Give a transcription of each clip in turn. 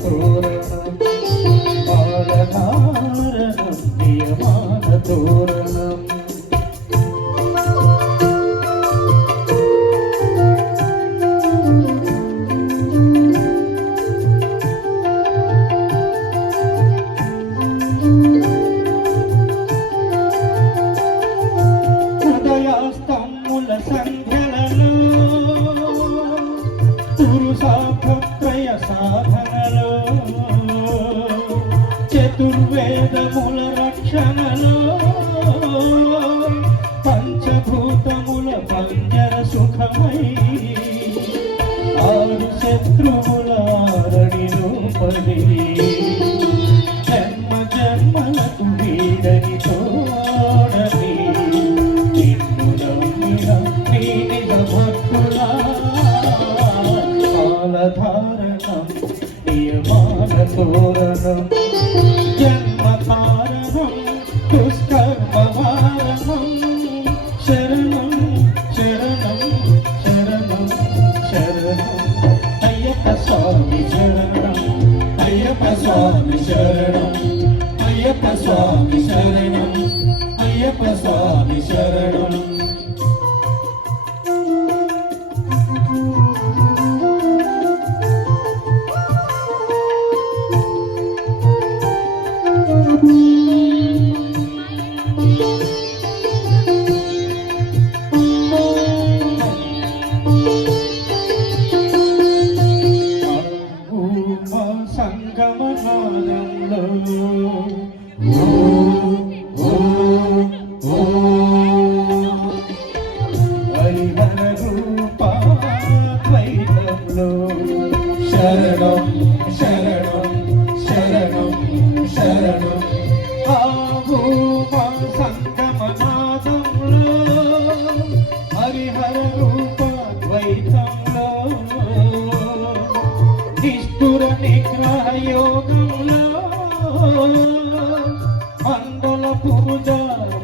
తోరణం పాలధారణం నియమాన తోరణం ఉదయాస్తముల సంఖ్యలలో పురుషాభత్రయ సాధనలో చతుర్వేదముల రక్షణలో పంచభూతముల పంజర సుఖమై ఆరు శత్రువుల ఆరణిలో పడి జన్మ జన్మలకు వీడని తోడని నిన్ను నమ్మిన నీ నిజ భక్తులా కాలధారణం నియమాన తోరణం జన్మ కారణం దుష్కర్మ వారణం శరణం శరణం శరణం శరణం అయ్యప్ప స్వామి శరణం అయ్యప్ప స్వామి శరణం అయ్యప్ప స్వామి శరణం అయ్యప్ప స్వామి శరణం సంగమనాదంలో హరిహర రూపాద్వైతంలో శరణం శరణం శరణం శరణం ఆవు మా సంగమనాదంలో హరిహర రూపాద్వైతంలో నిష్ఠుర నిగ్రహ యోగంలో మండల పూజ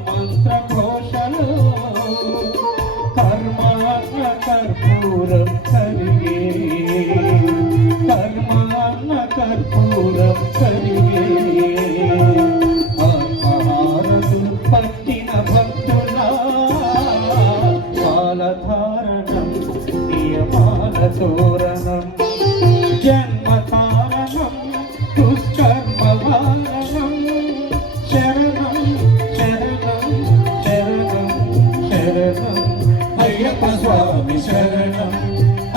మంత్ర ఘోషలో కర్మాన్న కర్పూరం కరిగే కర్మాన్న కర్పూరం కరిగే ఆహారదు పట్టిన భక్తుల కాలధారణం నియమాన తోరణం జన్మ కారణం దుష్కర్మ వారణం శరణం శరణం శరణం శరణం అయ్యప్ప స్వామి శరణం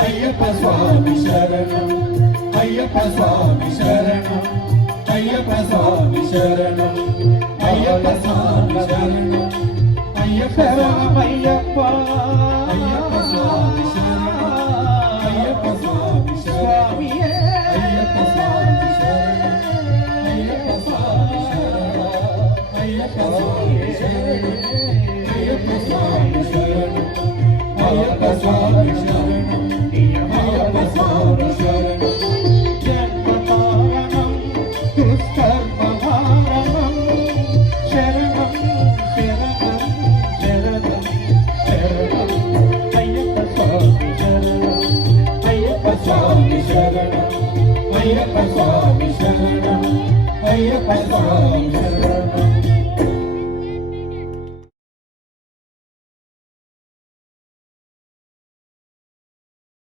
అయ్యప్ప స్వామి శరణం అయ్యప్ప స్వామి శరణం అయ్యప్ప స్వామి శరణం అయ్యప్ప స్వామి శరణం అయ్యప్ప శరణమయ్యప్ప అయ్యప్ప స్వామి శరణం అయ్యప్ప స్వామి స్వామి అయ్యప్ప స్వామి శరణం అయ్యప్ప స్వామి శరణం అయ్యప్ప స్వామి శరణం అయ్యప్ప స్వామి శరణం అయ్యప్ప స్వామి శరణం అయ్యప్ప స్వామి శరణం జన్మ కారణం దుష్కర్మ వారణం శరణం శరణం శరణం శరణం అయ్యప్ప స్వామి శరణం అయ్యప్ప స్వామి శరణం అయ్యప్ప స్వామి శరణం అయ్యప్ప స్వామి